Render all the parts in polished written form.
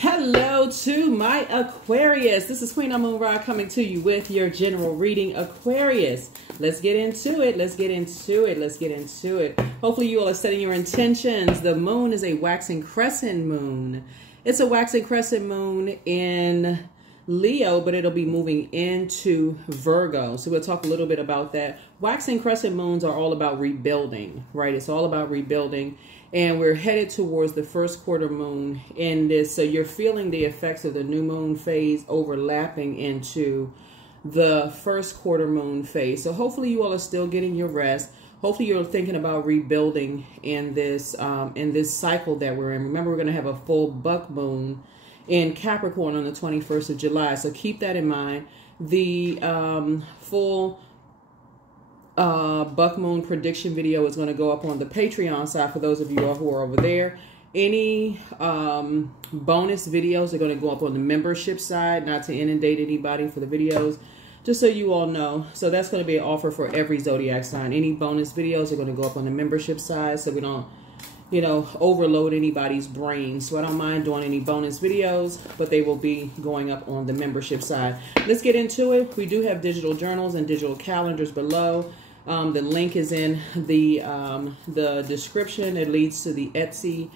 Hello to my Aquarius. This is Queen Amun Ra coming to you with your general reading, Aquarius. Let's get into it. Let's get into it. Let's get into it. Hopefully you all are setting your intentions. The moon is a waxing crescent moon. It's a waxing crescent moon in Leo, but it'll be moving into Virgo. So we'll talk a little bit about that. Waxing crescent moons are all about rebuilding, right? It's all about rebuilding. And we're headed towards the first quarter moon in this. So you're feeling the effects of the new moon phase overlapping into the first quarter moon phase. So hopefully you all are still getting your rest. Hopefully you're thinking about rebuilding in this cycle that we're in. Remember, we're going to have a full buck moon in Capricorn on the 21st of July. So keep that in mind. The full buck moon prediction video is going to go up on the Patreon side for those of you all who are over there. Any bonus videos are going to go up on the membership side, not to inundate anybody for the videos, just so you all know. So that's going to be an offer for every zodiac sign. Any bonus videos are going to go up on the membership side, so we don't, you know, overload anybody's brain. So I don't mind doing any bonus videos, but they will be going up on the membership side. Let's get into it. We do have digital journals and digital calendars below. The link is in the description. It leads to the Etsy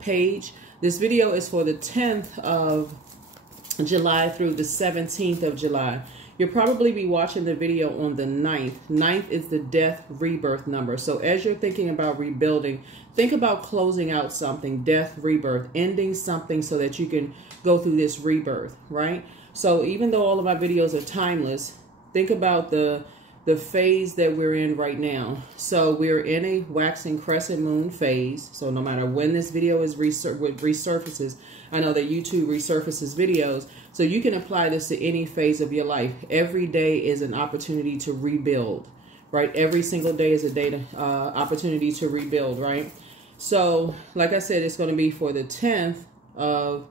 page. This video is for the 10th of July through the 17th of July. You'll probably be watching the video on the 9th. 9th is the death rebirth number. So as you're thinking about rebuilding, think about closing out something, death, rebirth, ending something so that you can go through this rebirth, right? So even though all of my videos are timeless, think about the phase that we're in right now. So we're in a waxing crescent moon phase. So no matter when this video is resurfaces, I know that YouTube resurfaces videos. So you can apply this to any phase of your life. Every day is an opportunity to rebuild, right? Every single day is a day to opportunity to rebuild, right? So like I said, it's going to be for the 10th of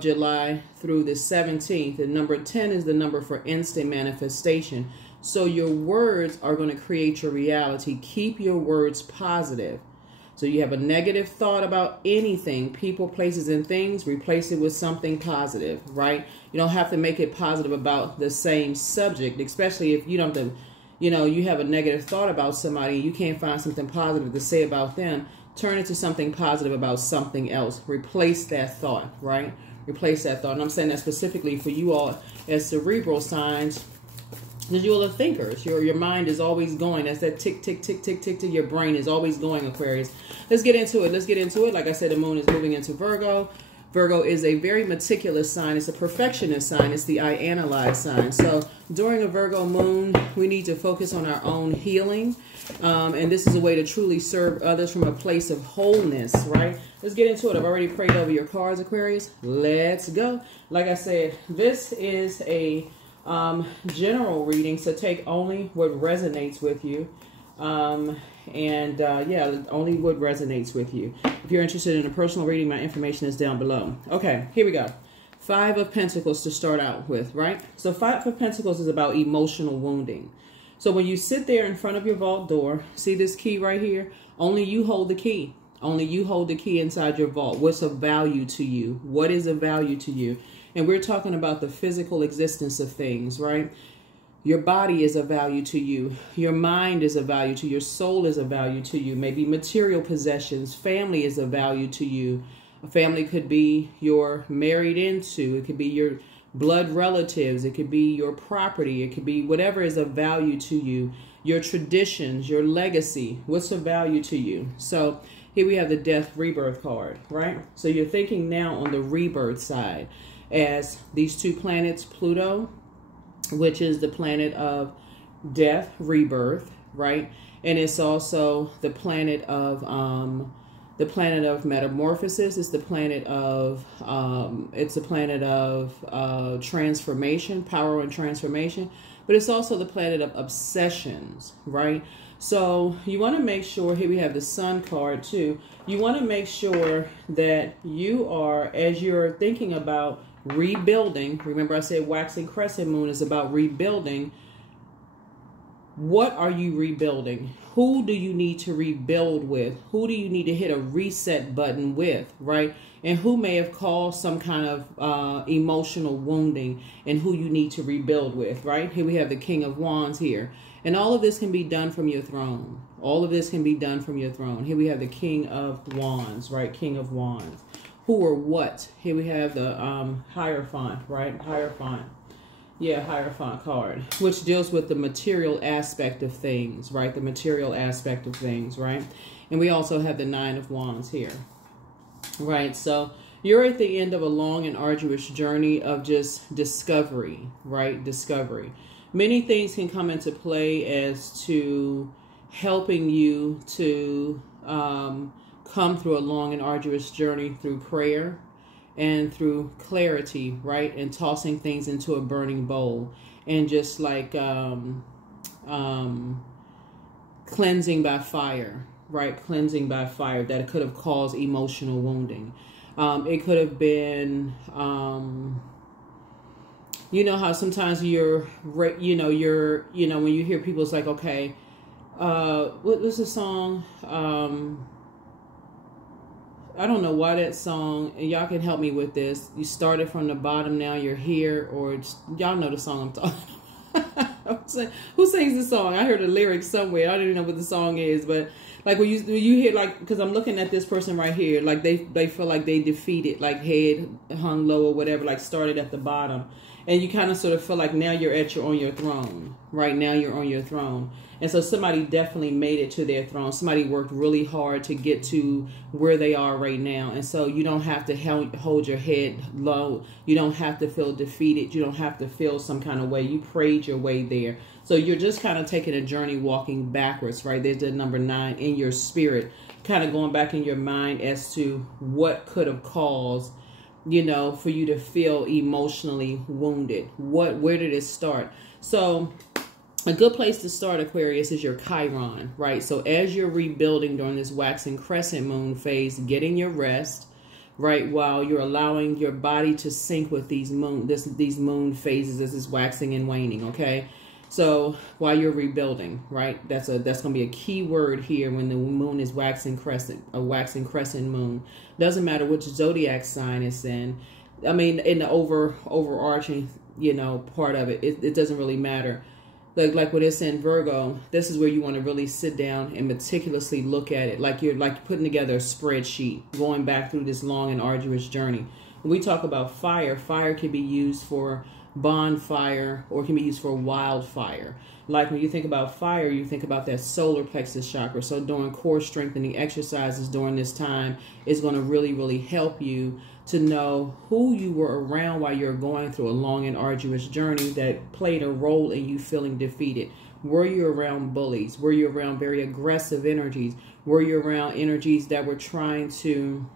July through the 17th. And number 10 is the number for instant manifestation. So your words are going to create your reality. Keep your words positive. So you have a negative thought about anything, people, places, and things, replace it with something positive, right? You don't have to make it positive about the same subject, especially if you don't, you know, you have a negative thought about somebody, you can't find something positive to say about them. Turn it to something positive about something else. Replace that thought, right? Replace that thought. And I'm saying that specifically for you all as cerebral signs, because you all are thinkers. Your mind is always going. That's that tick, tick, tick, tick, tick, tick. Your brain is always going, Aquarius. Let's get into it. Let's get into it. Like I said, the moon is moving into Virgo. Virgo is a very meticulous sign. It's a perfectionist sign. It's the I analyze sign. So during a Virgo moon, we need to focus on our own healing. And this is a way to truly serve others from a place of wholeness, right? Let's get into it. I've already prayed over your cards, Aquarius. Let's go. Like I said, this is a general reading, so take only what resonates with you. Yeah, only what resonates with you. If you're interested in a personal reading, my information is down below. Okay, here we go. 5 of Pentacles to start out with, right? So 5 of Pentacles is about emotional wounding. So when you sit there in front of your vault door, see this key right here? Only you hold the key. Only you hold the key inside your vault. What's of value to you? What is of value to you? And we're talking about the physical existence of things, right? Your body is of value to you. Your mind is of value to you. Your soul is of value to you. Maybe material possessions. Family is of value to you. A family could be you're married into. It could be your blood relatives. It could be your property. It could be whatever is of value to you. Your traditions, your legacy. What's of value to you? So here we have the death rebirth card, right? So you're thinking now on the rebirth side as these two planets, Pluto, which is the planet of death, rebirth, right? And it's also the planet of metamorphosis. It's the planet of transformation, power and transformation. But it's also the planet of obsessions, right? So you want to make sure, here we have the Sun card too. You want to make sure that you are, as you're thinking about rebuilding, remember I said waxing crescent moon is about rebuilding. What are you rebuilding? Who do you need to rebuild with? Who do you need to hit a reset button with, right? And who may have caused some kind of emotional wounding, and who you need to rebuild with, right? Here we have the King of Wands here. And all of this can be done from your throne. All of this can be done from your throne. Here we have the King of Wands, right? King of Wands. Who or what? Here we have the Hierophant, right? Hierophant. Yeah, Hierophant card, which deals with the material aspect of things, right? The material aspect of things, right? And we also have the Nine of Wands here, right? So you're at the end of a long and arduous journey of just discovery, right? Discovery. Many things can come into play as to helping you to come through a long and arduous journey through prayer and through clarity, right? And tossing things into a burning bowl, and just like cleansing by fire, right? Cleansing by fire that could have caused emotional wounding. It could have been, you know how sometimes when you hear people, it's like, okay, what was the song? I don't know why that song, and y'all can help me with this. You started from the bottom, now you're here, or y'all know the song I'm talking about. Who sings the song? I heard the lyrics somewhere. I don't even know what the song is, but like when you hear, like, because I'm looking at this person right here, like they feel like they defeated, like head hung low or whatever, like started at the bottom, and you kind of sort of feel like now you're on your throne, right? Now you're on your throne. And so somebody definitely made it to their throne. Somebody worked really hard to get to where they are right now. And so you don't have to hold your head low. You don't have to feel defeated. You don't have to feel some kind of way. You prayed your way there. So you're just kind of taking a journey walking backwards, right? There's the number 9 in your spirit, kind of going back in your mind as to what could have caused, you know, for you to feel emotionally wounded. Where did it start? So a good place to start, Aquarius, is your Chiron, right? So as you're rebuilding during this waxing crescent moon phase, getting your rest, right, while you're allowing your body to sync with these moon phases as it's waxing and waning, okay? So while you're rebuilding, right, that's going to be a key word here when the moon is waxing crescent, a waxing crescent moon. Doesn't matter which zodiac sign it's in. I mean, in the overarching, you know, part of it, it doesn't really matter. Like when it's in Virgo, this is where you want to really sit down and meticulously look at it. Like you're like putting together a spreadsheet, going back through this long and arduous journey. When we talk about fire, fire can be used for bonfire or can be used for wildfire. Like when you think about fire, you think about that solar plexus chakra. So doing core strengthening exercises during this time is going to really, really help you to know who you were around while you're going through a long and arduous journey that played a role in you feeling defeated. Were you around bullies? Were you around very aggressive energies? Were you around energies that were trying to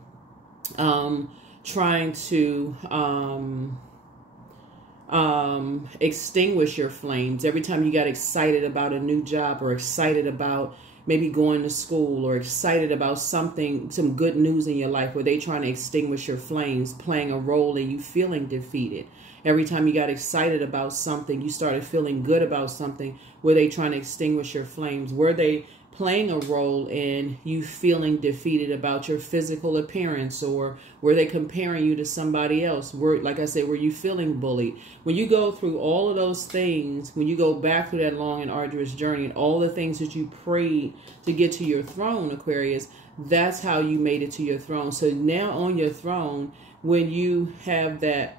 extinguish your flames? Every time you got excited about a new job or excited about maybe going to school or excited about something, some good news in your life, were they trying to extinguish your flames, playing a role in you feeling defeated? Every time you got excited about something, you started feeling good about something, were they trying to extinguish your flames? Were they playing a role in you feeling defeated about your physical appearance, or were they comparing you to somebody else? Like I said, were you feeling bullied? When you go through all of those things, when you go back through that long and arduous journey and all the things that you prayed to get to your throne, Aquarius, that's how you made it to your throne. So now on your throne, when you have that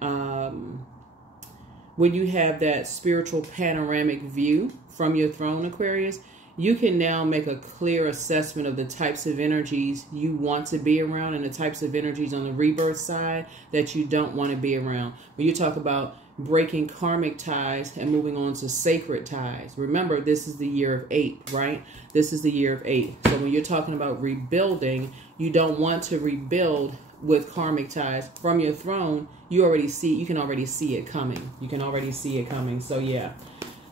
spiritual panoramic view from your throne, Aquarius, you can now make a clear assessment of the types of energies you want to be around and the types of energies on the rebirth side that you don't want to be around. When you talk about breaking karmic ties and moving on to sacred ties, remember, this is the year of 8, right? This is the year of 8. So when you're talking about rebuilding, you don't want to rebuild with karmic ties from your throne. You can already see it coming. You can already see it coming. So yeah.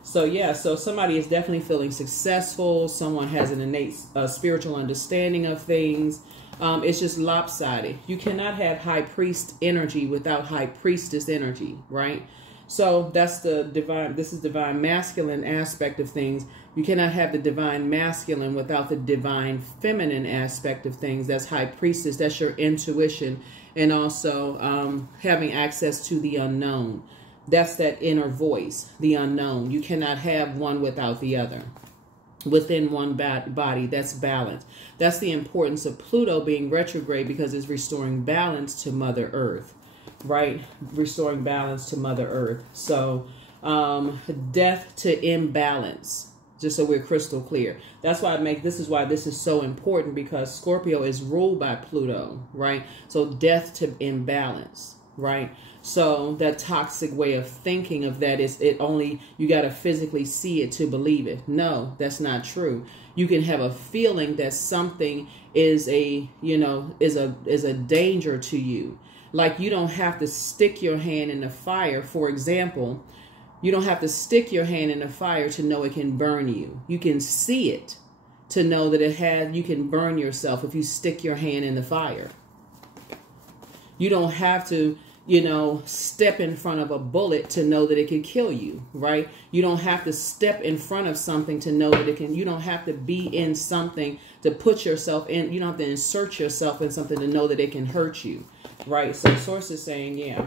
So somebody is definitely feeling successful. Someone has an innate spiritual understanding of things. It's just lopsided. You cannot have high priest energy without high priestess energy, right? So that's the divine, this is divine masculine aspect of things. You cannot have the divine masculine without the divine feminine aspect of things. That's high priestess, that's your intuition, and also having access to the unknown. That's that inner voice, the unknown. You cannot have one without the other. Within one body, that's balance. That's the importance of Pluto being retrograde, because it's restoring balance to Mother Earth, right? Restoring balance to Mother Earth. So death to imbalance, just so we're crystal clear. That's why this is why this is so important, because Scorpio is ruled by Pluto, right? So death to imbalance, right? So that toxic way of thinking of that is you got to physically see it to believe it. No, that's not true. You can have a feeling that something is a danger to you. Like, you don't have to stick your hand in the fire. For example, you don't have to stick your hand in the fire to know it can burn you. You can see it to know that you can burn yourself if you stick your hand in the fire. You don't have to step in front of a bullet to know that it can kill you, right? You don't have to step in front of something to know that it can, you don't have to be in something to put yourself in, you don't have to insert yourself in something to know that it can hurt you, right? So Source is saying, yeah,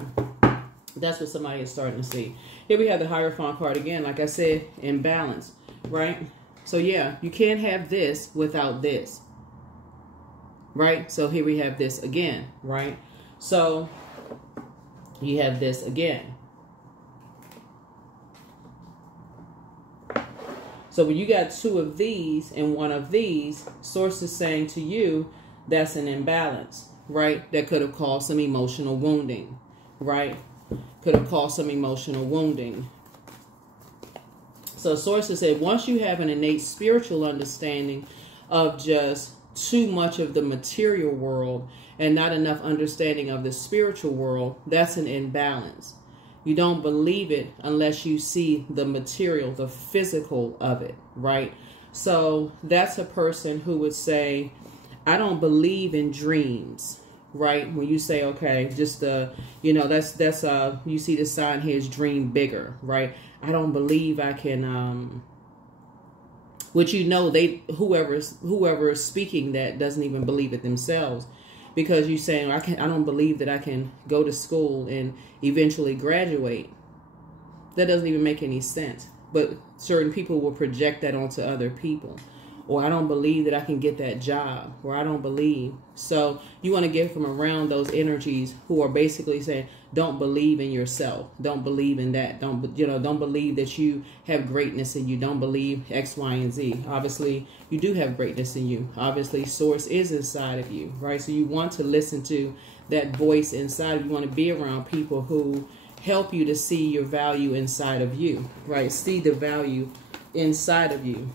that's what somebody is starting to see. Here we have the Hierophant card again, like I said, imbalance, right? So yeah, you can't have this without this, right? So here we have this again, right? So you have this again. So when you got two of these and one of these, Source is saying to you, that's an imbalance, right? That could have caused some emotional wounding, right? Could have caused some emotional wounding. So Source has said, once you have an innate spiritual understanding of just too much of the material world and not enough understanding of the spiritual world, that's an imbalance. You don't believe it unless you see the material, the physical of it, right? So that's a person who would say, I don't believe in dreams, right? When you say, okay, just you see the sign here is dream bigger, right? I don't believe I can, which whoever is speaking that doesn't even believe it themselves, because you're saying, I don't believe that I can go to school and eventually graduate. That doesn't even make any sense. But certain people will project that onto other people. Or I don't believe that I can get that job. Or I don't believe. So you want to get from around those energies who are basically saying, don't believe in yourself. Don't believe in that. Don't believe that you have greatness in you. Don't believe X, Y, and Z. Obviously, you do have greatness in you. Obviously, Source is inside of you, right? So you want to listen to that voice inside of you. You want to be around people who help you to see your value inside of you, right? See the value inside of you,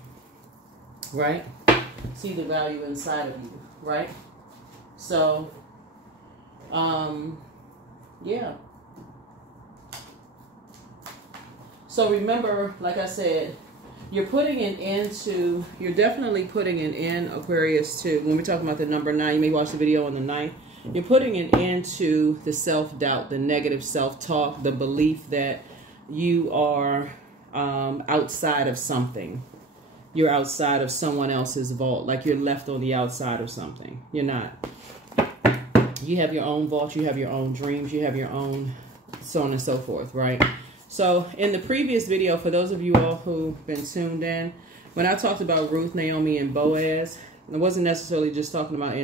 right? See the value inside of you, right? So, yeah. So remember, like I said, you're definitely putting an end, Aquarius, to, when we're talking about the number 9, you may watch the video on the 9th, you're putting an end to the self-doubt, the negative self-talk, the belief that you are outside of something. You're outside of someone else's vault, like you're left on the outside of something. You're not. You have your own vault, you have your own dreams, you have your own so on and so forth, right? So in the previous video, for those of you all who've been tuned in, when I talked about Ruth, Naomi, and Boaz, I wasn't necessarily just talking about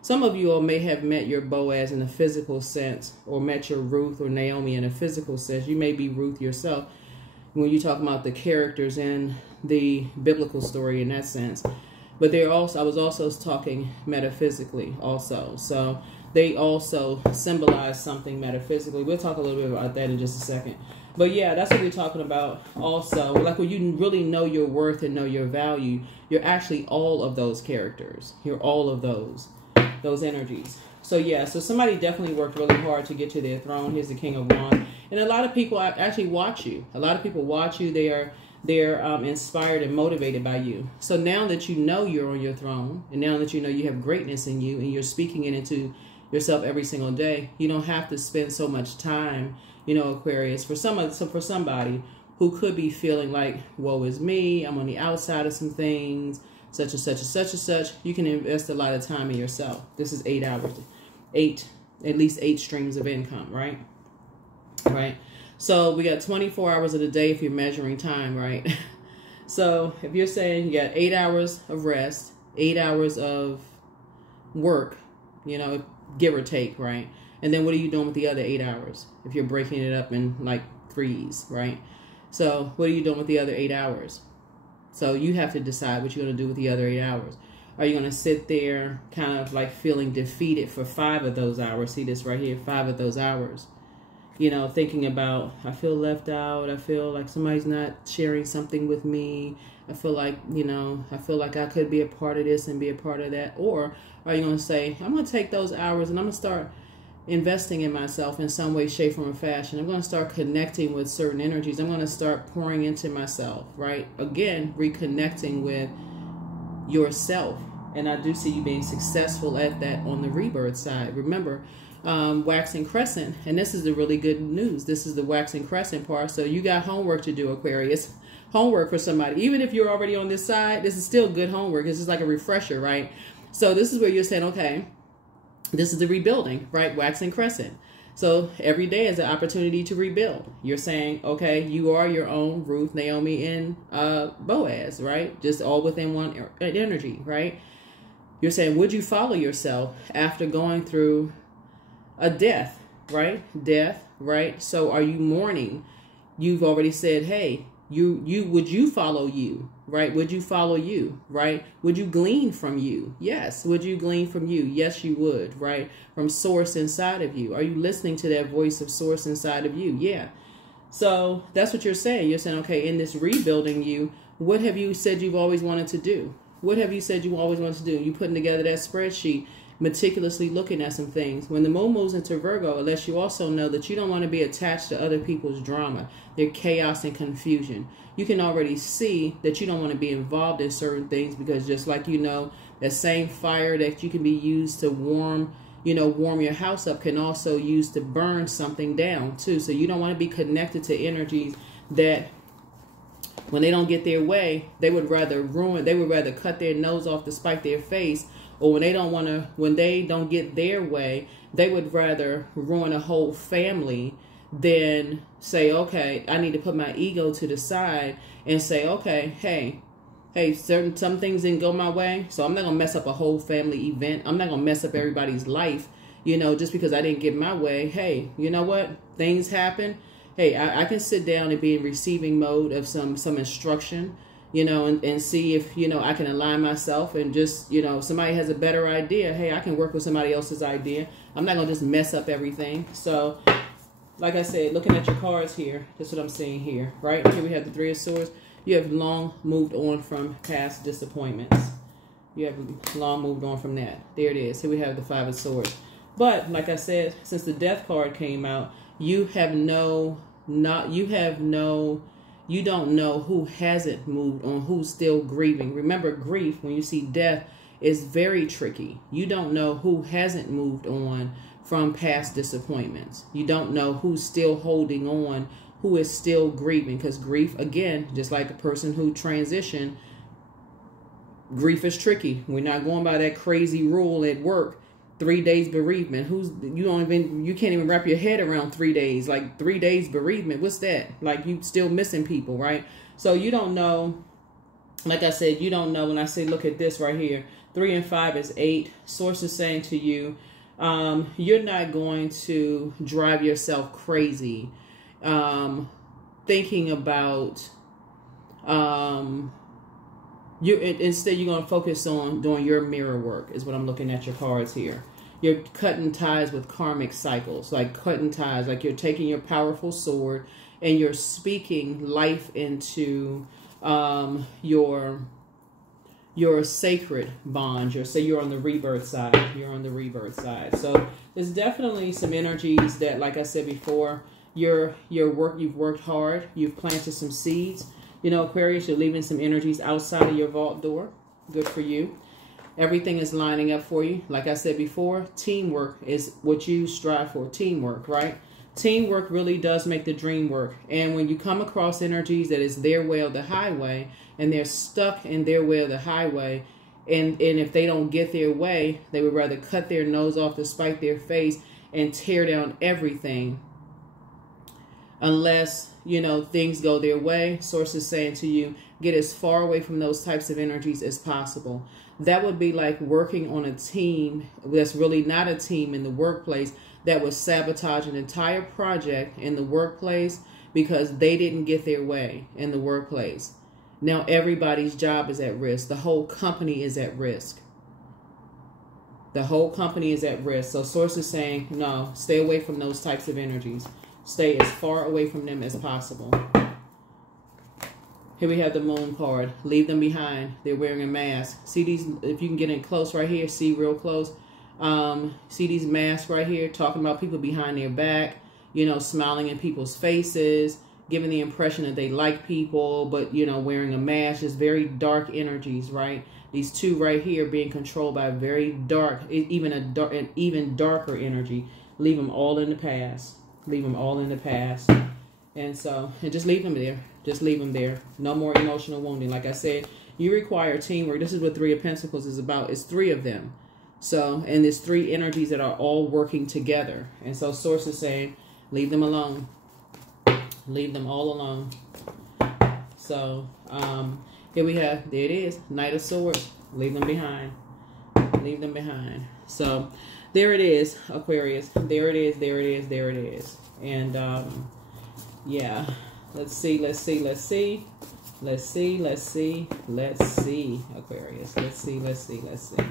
some of you all may have met your Boaz in a physical sense, or met your Ruth or Naomi in a physical sense. You may be Ruth yourself when you talk about the characters in the biblical story in that sense. But I was also talking metaphysically also. So they also symbolize something metaphysically. We'll talk a little bit about that in just a second. But yeah, that's what we're talking about also. Like when you really know your worth and know your value, you're actually all of those characters. You're all of those energies. So yeah, so somebody definitely worked really hard to get to their throne. Here's the King of Wands. And a lot of people actually watch you. A lot of people watch you. They're inspired and motivated by you. So now that you know you're on your throne, and now that you know you have greatness in you, and you're speaking it into yourself every single day. You don't have to spend so much time, you know, Aquarius. For somebody who could be feeling like, woe is me, I'm on the outside of some things, such and such and such and such, you can invest a lot of time in yourself. This is 8 hours, at least 8 streams of income, right? Right. So we got 24 hours of the day if you're measuring time, right? So if you're saying you got 8 hours of rest, 8 hours of work, you know, give or take, right? And then what are you doing with the other 8 hours? If you're breaking it up in like threes, right? So what are you doing with the other 8 hours? So you have to decide what you're going to do with the other 8 hours. Are you going to sit there kind of like feeling defeated for 5 of those hours? See this right here, 5 of those hours. You know, thinking about, I feel left out. I feel like somebody's not sharing something with me. I feel like, you know, I feel like I could be a part of this and be a part of that. Or are you going to say, I'm going to take those hours and I'm going to start investing in myself in some way, shape, form, or fashion. I'm going to start connecting with certain energies. I'm going to start pouring into myself, right? Again, reconnecting with yourself. And I do see you being successful at that on the rebirth side. Remember, waxing crescent, and this is the really good news. This is the waxing crescent part. So you got homework to do, Aquarius. Homework for somebody. Even if you're already on this side, this is still good homework. It's just like a refresher, right? So this is where you're saying, okay, this is the rebuilding, right? Waxing crescent. So every day is an opportunity to rebuild. You're saying, okay, you are your own Ruth, Naomi, and Boaz, right? Just all within one energy, right? You're saying, would you follow yourself after going through a death, right? Death, right? So are you mourning? You've already said, hey, would you follow you, right? Would you follow you, right? Would you glean from you? Yes. Would you glean from you? Yes, you would, right? From source inside of you. Are you listening to that voice of source inside of you? Yeah. So that's what you're saying. You're saying, okay, in this rebuilding you, what have you said you've always wanted to do? What have you said you always wanted to do? You putting together that spreadsheet, meticulously looking at some things. When the moon moves into Virgo, it lets you also know that you don't want to be attached to other people's drama, their chaos and confusion. You can already see that you don't want to be involved in certain things because just like you know, that same fire that you can be used to warm your house up can also use to burn something down too. So you don't want to be connected to energies that when they don't get their way, they would rather cut their nose off to spite their face. Or when they don't get their way, they would rather ruin a whole family than say, okay, I need to put my ego to the side and say, okay, hey, some things didn't go my way, so I'm not gonna mess up a whole family event. I'm not gonna mess up everybody's life, just because I didn't get my way. Hey, you know what? Things happen. Hey, I can sit down and be in receiving mode of some instruction. And see if, I can align myself and just, somebody has a better idea. Hey, I can work with somebody else's idea. I'm not going to just mess up everything. So, like I said, looking at your cards here, that's what I'm seeing here, right? Here we have the Three of Swords. You have long moved on from past disappointments. You have long moved on from that. There it is. Here we have the Five of Swords. But, like I said, since the Death card came out, you don't know who hasn't moved on, who's still grieving. Remember, grief, when you see death, is very tricky. You don't know who hasn't moved on from past disappointments. You don't know who's still holding on, who is still grieving. Because grief, again, just like the person who transitioned, grief is tricky. We're not going by that crazy rule at work. 3 days bereavement. You can't even wrap your head around 3 days. Like 3 days bereavement. What's that? Like you still missing people, right? So you don't know. Like I said, you don't know. When I say look at this right here, 3 and 5 is 8. Source is saying to you, you're not going to drive yourself crazy thinking about instead you're going to focus on doing your mirror work is what I'm looking at your cards here. You're cutting ties with karmic cycles, like cutting ties, like you're taking your powerful sword and you're speaking life into your sacred bond. You're on the rebirth side. You're on the rebirth side. So there's definitely some energies that, like I said before, you've worked hard. You've planted some seeds. Aquarius, you're leaving some energies outside of your vault door. Good for you. Everything is lining up for you. Like I said before, teamwork is what you strive for. Teamwork, right? Teamwork really does make the dream work. And when you come across energies that is their way or the highway, and they're stuck in their way or the highway, and if they don't get their way, they would rather cut their nose off to spite their face and tear down everything. Unless, you know, things go their way, Source is saying to you, get as far away from those types of energies as possible. That would be like working on a team that's really not a team in the workplace that would sabotage an entire project in the workplace because they didn't get their way in the workplace. Now everybody's job is at risk. The whole company is at risk. The whole company is at risk. So Source is saying, no, stay away from those types of energies. Stay as far away from them as possible. Here we have the Moon card. Leave them behind. They're wearing a mask. See these, if you can get in close right here, see real close. See these masks right here, talking about people behind their back, you know, smiling in people's faces, giving the impression that they like people, but, you know, wearing a mask. Is very dark energies, right? These two right here being controlled by very dark, an even darker energy. Leave them all in the past. Leave them all in the past. And just leave them there. Just leave them there. No more emotional wounding. Like I said, you require teamwork. This is what Three of Pentacles is about. It's three of them. So, and there's three energies that are all working together. And so Source is saying, leave them alone. Leave them all alone. So, here we have, there it is, Knight of Swords. Leave them behind. Leave them behind. So, there it is, Aquarius. There it is, there it is, there it is. And, yeah. Let's see, let's see, let's see. Let's see, let's see, let's see, Aquarius. Let's see, let's see, let's see.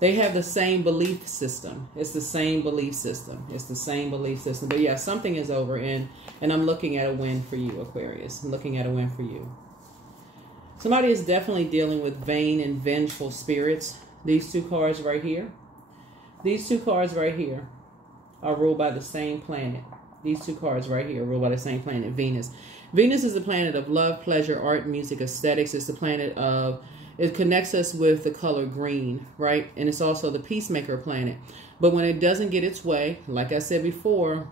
They have the same belief system. It's the same belief system. It's the same belief system. But yeah, something is over, and I'm looking at a win for you, Aquarius. I'm looking at a win for you. Somebody is definitely dealing with vain and vengeful spirits. These two cards right here. These two cards right here are ruled by the same planet. These two cards right here are ruled by the same planet, Venus. Venus is the planet of love, pleasure, art, music, aesthetics. It's the planet of, it connects us with the color green, right? And it's also the peacemaker planet. But when it doesn't get its way, like I said before,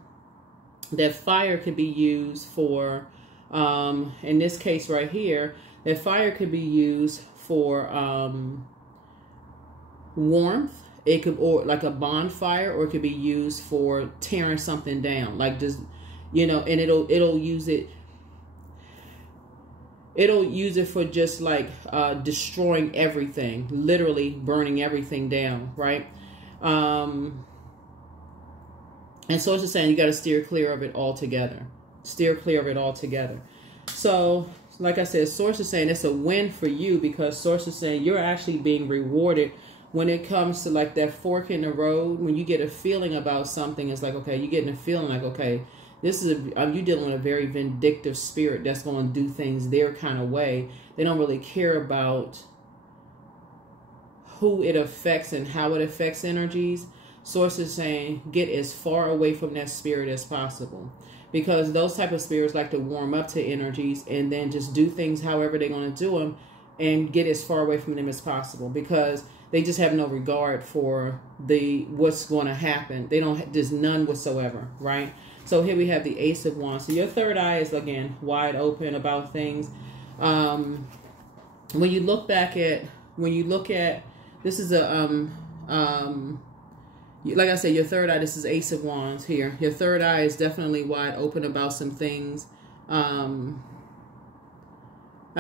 that fire could be used for, in this case right here, that fire could be used for warmth. It could, or like a bonfire, or it could be used for tearing something down, like just, you know, and it'll use it. It'll use it for just like destroying everything, literally burning everything down, right? And so it's just saying you got to steer clear of it altogether. Steer clear of it altogether. So, like I said, Source is saying it's a win for you, because Source is saying you're actually being rewarded when it comes to like that fork in the road. When you get a feeling about something, it's like, okay, you're getting a feeling like, okay, this is you dealing with a very vindictive spirit that's going to do things their kind of way. They don't really care about who it affects and how it affects energies. Source is saying get as far away from that spirit as possible, because those type of spirits like to warm up to energies and then just do things however they're going to do them, and get as far away from them as possible, because they just have no regard for what's going to happen. They don't, there's none whatsoever, right? So here we have the Ace of Wands. So your third eye is, again, wide open about things. When you look at, this is a, like I said, your third eye, this is Ace of Wands here. Your third eye is definitely wide open about some things. I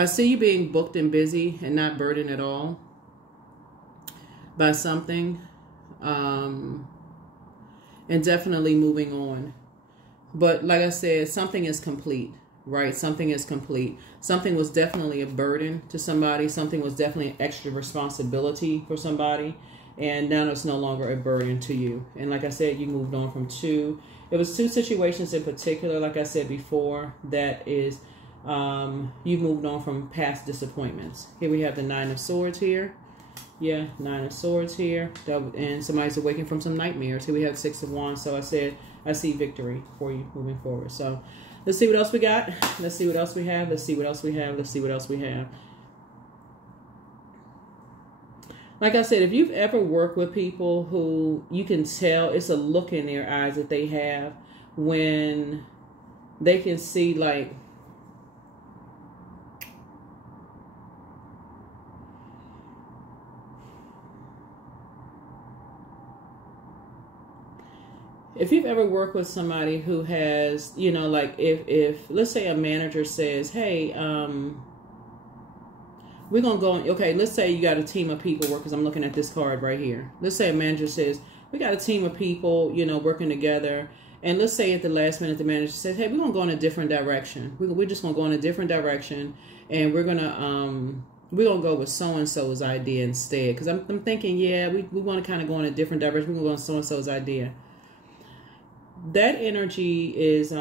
see you being booked and busy and not burdened at all by something. And definitely moving on. But like I said, something is complete, right? Something is complete. Something was definitely a burden to somebody. Something was definitely an extra responsibility for somebody. And now it's no longer a burden to you. And like I said, you moved on from two. It was two situations in particular, like I said before, that is, you moved on from past disappointments. Here we have the Nine of Swords here. Yeah, Nine of Swords here. And somebody's awakening from some nightmares. Here we have Six of Wands. So I said, I see victory for you moving forward. So let's see what else we got. Let's see what else we have. Let's see what else we have. Let's see what else we have. Like I said, if you've ever worked with people who you can tell it's a look in their eyes that they have when they can see, like, if you've ever worked with somebody who has, you know, like if let's say a manager says, hey, we're going to go, okay, let's say you got a team of people work, because I'm looking at this card right here. Let's say a manager says, we got a team of people, you know, working together. And let's say at the last minute, the manager says, hey, we're going to go in a different direction. We're just going to go in a different direction. And we're going to go with so-and-so's idea instead. Because I'm thinking, yeah, we want to kind of go in a different direction. We're going to go on so-and-so's idea. That energy is,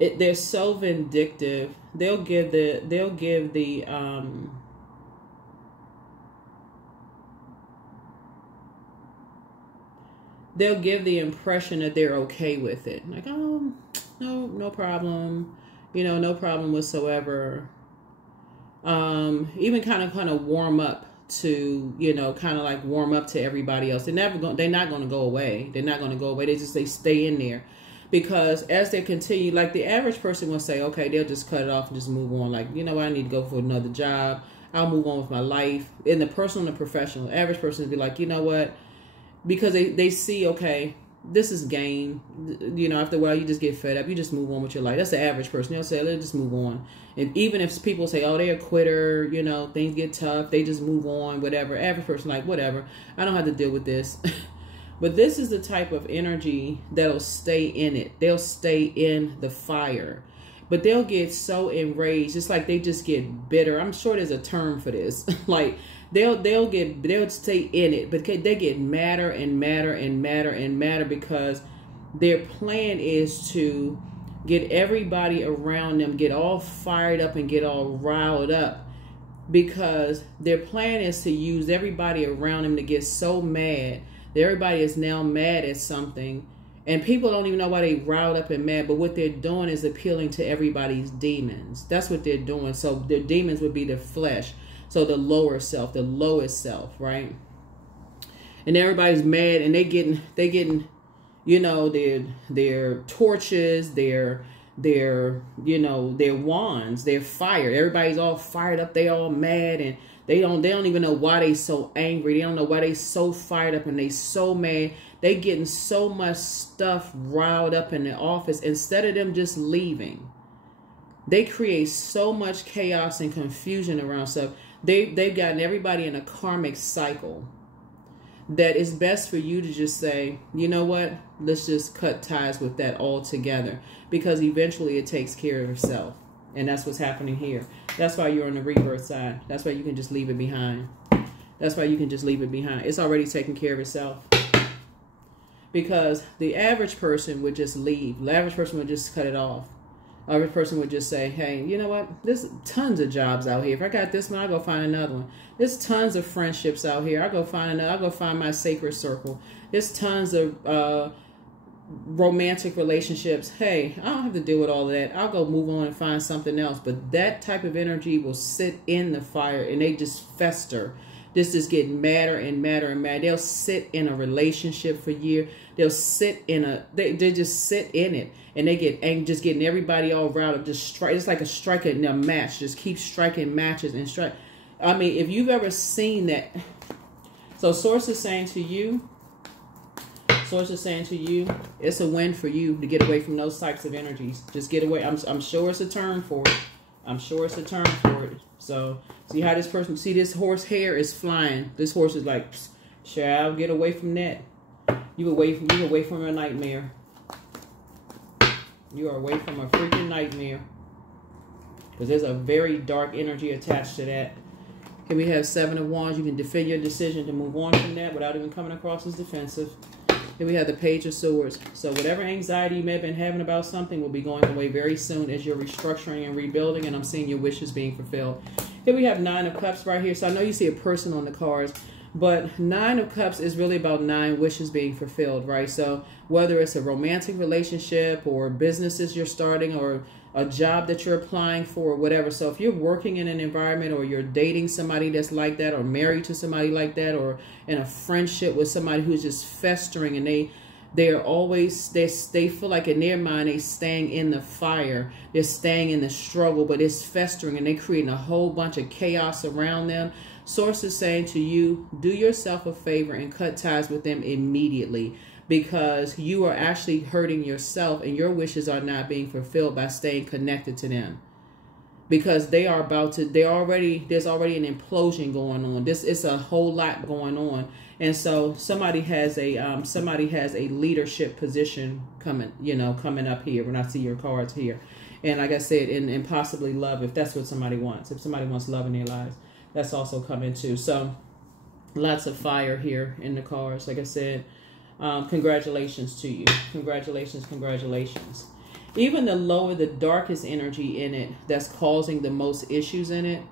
they're so vindictive. They'll give the impression that they're okay with it. Like, oh, no problem. You know, no problem whatsoever. Even kind of warm up to, you know, kind of like warm up to everybody else. They're not going to go away. They're not going to go away. They stay in there. Because as they continue, like the average person will say, okay, they'll just cut it off and just move on. Like, you know what, I need to go for another job. I'll move on with my life. In the personal and the professional, the average person will be like, you know what, because they see, okay, this is game. You know, after a while, you just get fed up. You just move on with your life. That's the average person. They'll say, let's just move on. And even if people say, oh, they're a quitter, you know, things get tough, they just move on, whatever. Average person, like, whatever. I don't have to deal with this. But this is the type of energy that'll stay in it. They'll stay in the fire. But they'll get so enraged. It's like they just get bitter. I'm sure there's a term for this. Like they'll stay in it, but they get madder and madder and madder and madder because their plan is to get everybody around them, get all fired up and get all riled up, because their plan is to use everybody around them to get so mad. Everybody is now mad at something, and people don't even know why they riled up and mad, but what they're doing is appealing to everybody's demons. That's what they're doing. So their demons would be the flesh. So the lower self, the lowest self, right? And everybody's mad, and they getting, you know, their torches, their you know, their wands, they're fired. Everybody's all fired up, they all mad, and they don't even know why they so angry. They don't know why they so fired up and they so mad. They getting so much stuff riled up in the office. Instead of them just leaving, they create so much chaos and confusion around stuff. They've gotten everybody in a karmic cycle that it's best for you to just say, you know what, let's just cut ties with that altogether, because eventually it takes care of itself. And that's what's happening here. That's why you're on the rebirth side. That's why you can just leave it behind. That's why you can just leave it behind. It's already taking care of itself. Because the average person would just leave. The average person would just cut it off. The average person would just say, hey, you know what? There's tons of jobs out here. If I got this one, I'll go find another one. There's tons of friendships out here. I'll go find another. I'll go find my sacred circle. There's tons of romantic relationships. Hey, I don't have to deal with all of that. I'll go move on and find something else. But that type of energy will sit in the fire, and they just fester. This just get madder and madder and madder. They'll sit in a relationship for years. They'll sit in a, they just sit in it, and they get angry, just getting everybody all riled up. Just strike. It's like a strike in a match. Just keep striking matches and strike. I mean, if you've ever seen that. So Source is saying to you, it's a win for you to get away from those types of energies. Just get away. I'm sure it's a term for it. I'm sure it's a term for it. So see how this person, see this horse hair is flying. This horse is like, child, get away from that. You away from a nightmare. You are away from a freaking nightmare. Because there's a very dark energy attached to that. Here we have 7 of Wands. You can defend your decision to move on from that without even coming across as defensive. Here we have the Page of Swords. So whatever anxiety you may have been having about something will be going away very soon as you're restructuring and rebuilding, and I'm seeing your wishes being fulfilled. Here we have 9 of Cups right here. So I know you see a person on the cards, but 9 of Cups is really about 9 wishes being fulfilled, right? So whether it's a romantic relationship or businesses you're starting or a job that you're applying for, or whatever. So if you're working in an environment, or you're dating somebody that's like that, or married to somebody like that, or in a friendship with somebody who's just festering, and they're always, they feel like in their mind they staying in the fire, they're staying in the struggle, but it's festering and they're creating a whole bunch of chaos around them. Source is saying to you, do yourself a favor and cut ties with them immediately, because you are actually hurting yourself and your wishes are not being fulfilled by staying connected to them. Because they are about to, there's already an implosion going on. It's a whole lot going on. And so somebody has a leadership position coming up here when I see your cards here. And like I said, and possibly love, if that's what somebody wants. If somebody wants love in their lives, that's also coming too. So lots of fire here in the cards. Like I said, congratulations to you. Congratulations, congratulations. Even the lower, the darkest energy in it that's causing the most issues in it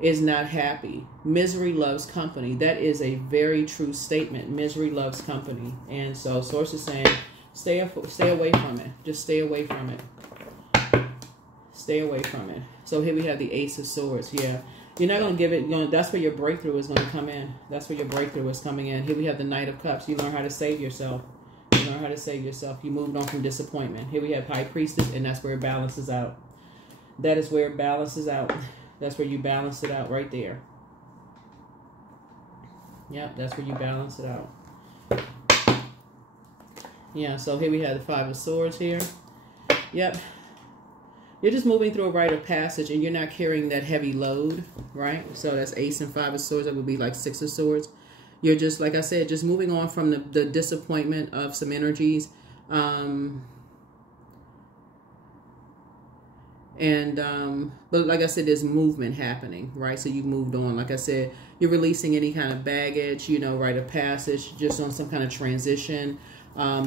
is not happy. Misery loves company. That is a very true statement. Misery loves company. And so Source is saying, stay away from it. Just stay away from it. Stay away from it. So here we have the Ace of Swords. Yeah. You're not going to give it, that's where your breakthrough is going to come in. That's where your breakthrough is coming in. Here we have the Knight of Cups. You learn how to save yourself. You learn how to save yourself. You moved on from disappointment. Here we have High Priestess, and that's where it balances out. That is where it balances out. That's where you balance it out right there. Yep, that's where you balance it out. Yeah, so here we have the Five of Swords here. Yep. You're just moving through a rite of passage, and you're not carrying that heavy load, right? So that's Ace and Five of Swords. That would be like Six of Swords. You're just, like I said, just moving on from the disappointment of some energies. But like I said, there's movement happening, right? So you've moved on. Like I said, you're releasing any kind of baggage, rite of passage, just on some kind of transition.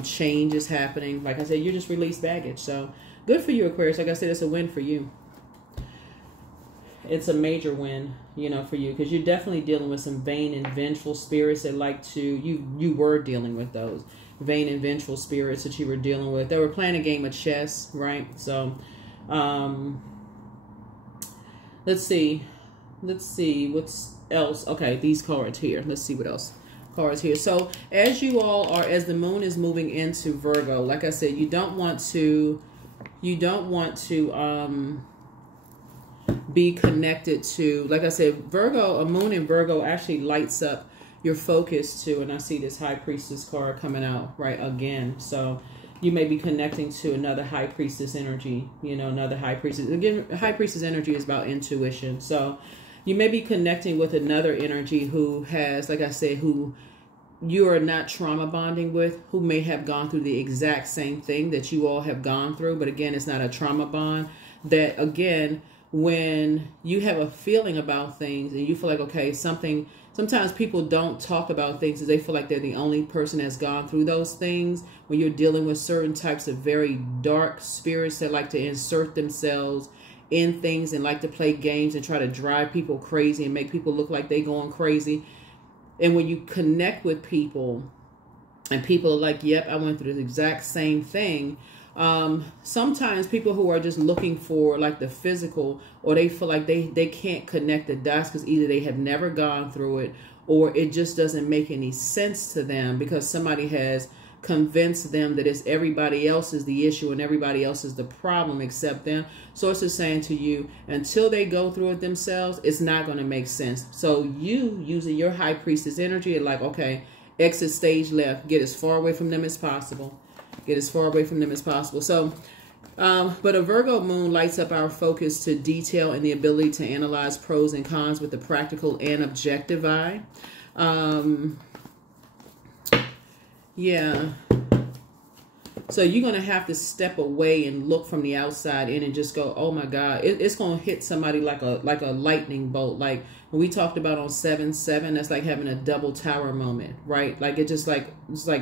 Change is happening. Like I said, you just released baggage. So good for you, Aquarius. Like I said, it's a win for you. It's a major win, for you, because you're definitely dealing with some vain and vengeful spirits that like to, you were dealing with those vain and vengeful spirits that you were dealing with. They were playing a game of chess, right? So, let's see what's else. Okay, these cards here. Let's see what else. Cards here. So as you all are, as the moon is moving into Virgo, like I said, you don't want to be connected to, like I said, Virgo, a moon in Virgo actually lights up your focus to, and I see this High Priestess card coming out right again. So you may be connecting to another High Priestess energy, another High Priestess. Again, High Priestess energy is about intuition. So you may be connecting with another energy who has, like I said, who you are not trauma bonding with, who may have gone through the exact same thing that you all have gone through. But again, it's not a trauma bond. That again, when you have a feeling about things and you feel like, okay, sometimes people don't talk about things because they feel like they're the only person that's gone through those things. When you're dealing with certain types of very dark spirits that like to insert themselves in things and like to play games and try to drive people crazy and make people look like they going crazy. And when you connect with people and people are like, yep, I went through the exact same thing. Sometimes people who are just looking for like the physical, or they feel like they can't connect the dots because either they have never gone through it or it just doesn't make any sense to them because somebody has convinced them that it's everybody else is the issue and everybody else is the problem except them. So it's just saying to you, until they go through it themselves, it's not going to make sense. So you using your High Priestess energy, like, okay, exit stage left, get as far away from them as possible. Get as far away from them as possible. So, but a Virgo moon lights up our focus to detail and the ability to analyze pros and cons with a practical and objective eye. Yeah. So you're going to have to step away and look from the outside in and just go, oh my God, it's going to hit somebody like a lightning bolt. Like when we talked about on 7/7, that's like having a double tower moment, right? Like it's like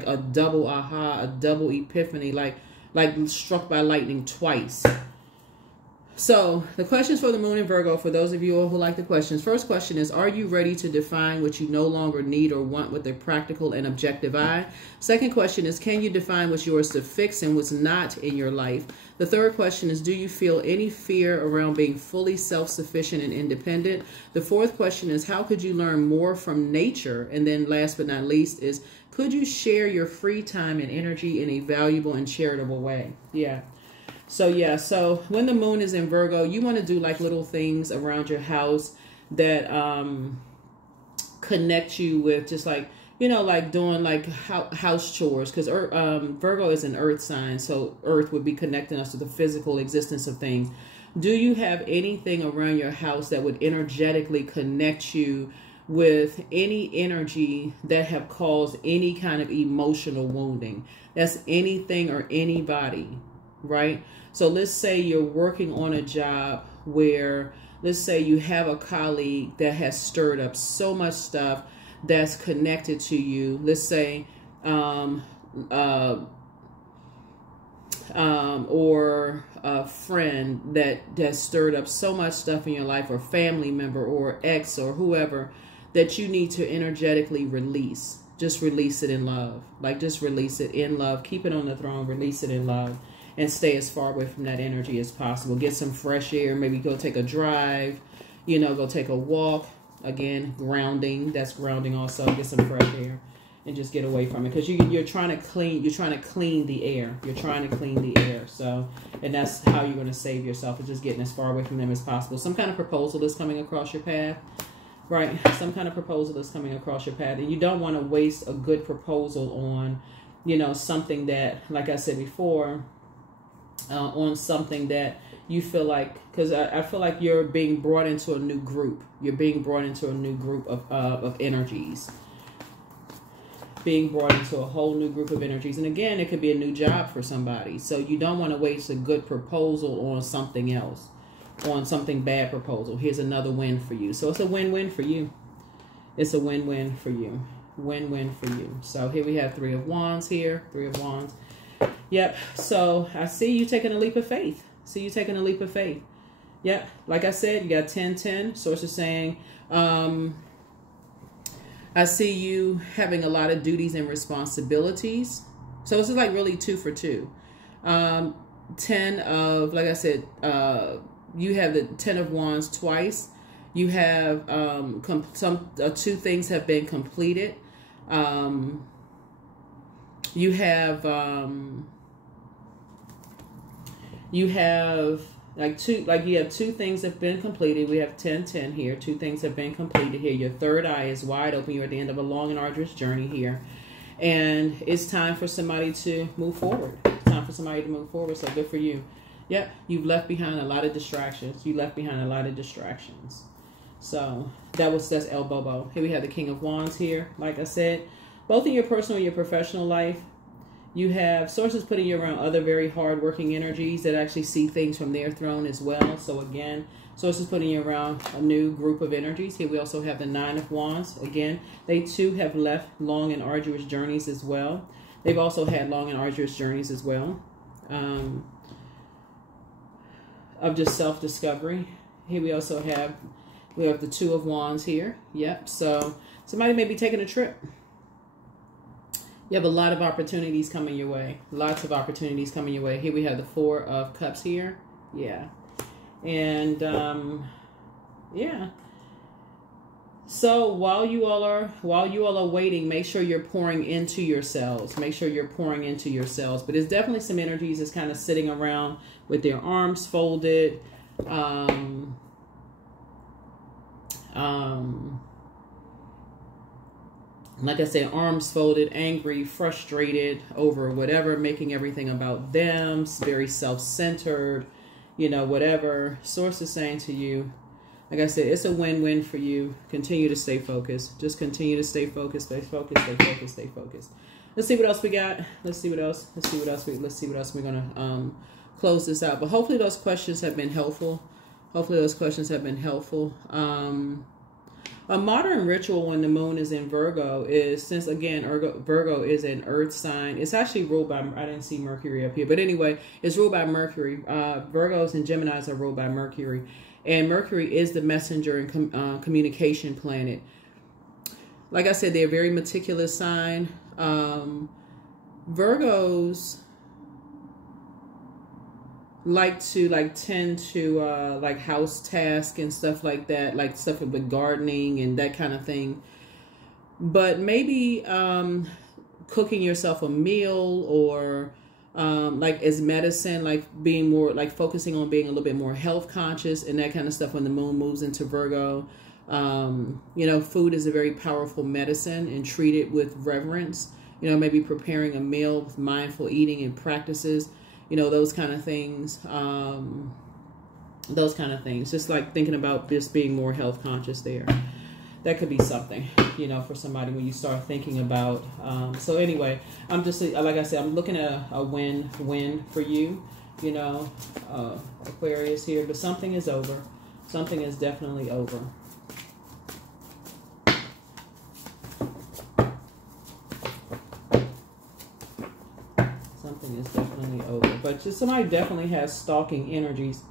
a double aha, a double epiphany, like struck by lightning twice. So the questions for the moon in Virgo, for those of you who like the questions. First question is, are you ready to define what you no longer need or want with a practical and objective eye? Second question is, can you define what's yours to fix and what's not in your life? The third question is, do you feel any fear around being fully self-sufficient and independent? The fourth question is, how could you learn more from nature? And then last but not least is, could you share your free time and energy in a valuable and charitable way? Yeah. So yeah, so when the moon is in Virgo, you want to do like little things around your house that connect you with just like, you know, like doing like house chores, because Virgo is an earth sign. So earth would be connecting us to the physical existence of things. Do you have anything around your house that would energetically connect you with any energy that have caused any kind of emotional wounding? That's anything or anybody, right? So let's say you're working on a job where, let's say you have a colleague that has stirred up so much stuff that's connected to you. Let's say, or a friend that stirred up so much stuff in your life, or family member or ex or whoever, that you need to energetically release. Just release it in love. Like, just release it in love. Keep it on the throne. Release it in love. And stay as far away from that energy as possible. Get some fresh air. Maybe go take a drive. You know, go take a walk. Again, grounding. That's grounding also. Get some fresh air. And just get away from it. Because you're trying to clean. You're trying to clean the air. You're trying to clean the air. So, and that's how you're going to save yourself. Is just getting as far away from them as possible. Some kind of proposal is coming across your path. Right? Some kind of proposal is coming across your path. And you don't want to waste a good proposal on, you know, something that, like I said before, on something that you feel like, because I feel like you're being brought into a new group. You're being brought into a new group of energies. Being brought into a whole new group of energies. And again, it could be a new job for somebody. So you don't want to waste a good proposal on something else. On something bad proposal. Here's another win for you. So it's a win-win for you. It's a win-win for you. Win-win for you. So here we have 3 of Wands here. 3 of Wands. Yep. So I see you taking a leap of faith. See you taking a leap of faith. Yep. Like I said, you got 10-10. Source is saying, I see you having a lot of duties and responsibilities. So this is like really 2 for 2. 10 of, like I said, you have the 10 of Wands twice. You have 2 things have been completed. You have like 2 things have been completed. We have 10-10 here. 2 things have been completed here. Your third eye is wide open. You're at the end of a long and arduous journey here. And it's time for somebody to move forward. It's time for somebody to move forward. So good for you. Yep, you've left behind a lot of distractions. You left behind a lot of distractions. So that's El Bobo. Here we have the King of Wands here. Like I said, both in your personal and your professional life, you have sources putting you around other very hard-working energies that actually see things from their throne as well. So again, sources putting you around a new group of energies. Here we also have the 9 of Wands. Again, they too have left long and arduous journeys as well. They've also had long and arduous journeys as well. Of just self-discovery. Here we also have the 2 of Wands here. Yep. So somebody may be taking a trip. You have a lot of opportunities coming your way. Lots of opportunities coming your way. Here we have the 4 of Cups here. Yeah. And yeah. So while you all are waiting, make sure you're pouring into yourselves. Make sure you're pouring into yourselves. But there's definitely some energies that's kind of sitting around with their arms folded. Like I said, arms folded, angry, frustrated over whatever, making everything about them, very self-centered, you know, whatever. Source is saying to you, like I said, it's a win-win for you. Continue to stay focused. Just continue to stay focused, stay focused, stay focused, stay focused. Let's see what else we got. Let's see what else. Let's see what else. Let's see what else we're gonna close this out. But hopefully those questions have been helpful. Hopefully those questions have been helpful. A modern ritual when the moon is in Virgo is, since again, Virgo is an earth sign. It's actually ruled by, I didn't see Mercury up here, but anyway, it's ruled by Mercury. Virgos and Geminis are ruled by Mercury. And Mercury is the messenger and communication planet. Like I said, they're a very meticulous sign. Virgos tend to like house tasks and stuff like that, like stuff with gardening and that kind of thing. But maybe cooking yourself a meal, or like as medicine, like being more, like focusing on being a little bit more health conscious and that kind of stuff when the moon moves into Virgo. You know, food is a very powerful medicine, and treat it with reverence. You know, maybe preparing a meal with mindful eating and practices. You know, those kind of things. Those kind of things. Just like thinking about just being more health conscious there. That could be something, you know, for somebody when you start thinking about. So anyway, I'm just, like I said, I'm looking at a win for you, you know, Aquarius here. But something is over. Something is definitely over. Is definitely over. But just somebody definitely has stalking energies.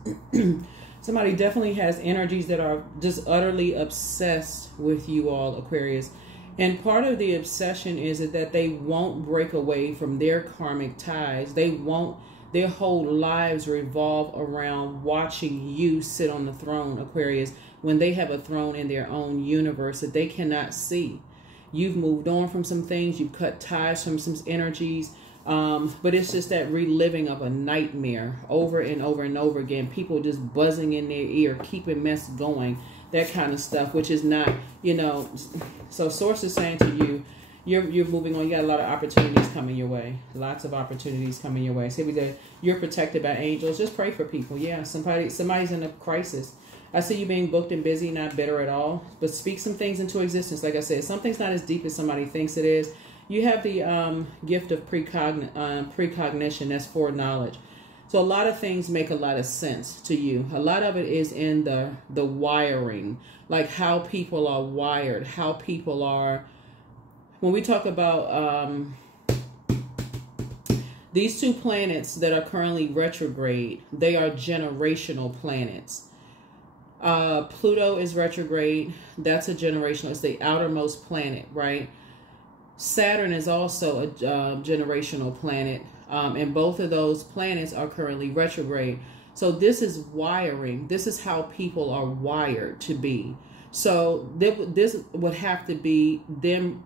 Somebody definitely has energies that are just utterly obsessed with you all, Aquarius. And part of the obsession is that they won't break away from their karmic ties. They won't, their whole lives revolve around watching you sit on the throne, Aquarius, when they have a throne in their own universe that they cannot see. You've moved on from some things. You've cut ties from some energies. But it's just that reliving of a nightmare over and over and over again. People just buzzing in their ear, keeping mess going, that kind of stuff, which is not, you know. So source is saying to you, you're moving on. You got a lot of opportunities coming your way. Lots of opportunities coming your way. So we go, you're protected by angels. Just pray for people. Yeah, somebody's in a crisis. I see you being booked and busy, not bitter at all. But speak some things into existence. Like I said, something's not as deep as somebody thinks it is. You have the gift of precognition, that's foreknowledge. So a lot of things make a lot of sense to you. A lot of it is in the wiring, like how people are wired, how people are. When we talk about these two planets that are currently retrograde, they are generational planets. Pluto is retrograde. That's a generational. It's the outermost planet, right? Saturn is also a generational planet, and both of those planets are currently retrograde. So this is wiring. This is how people are wired to be. So this would have to be them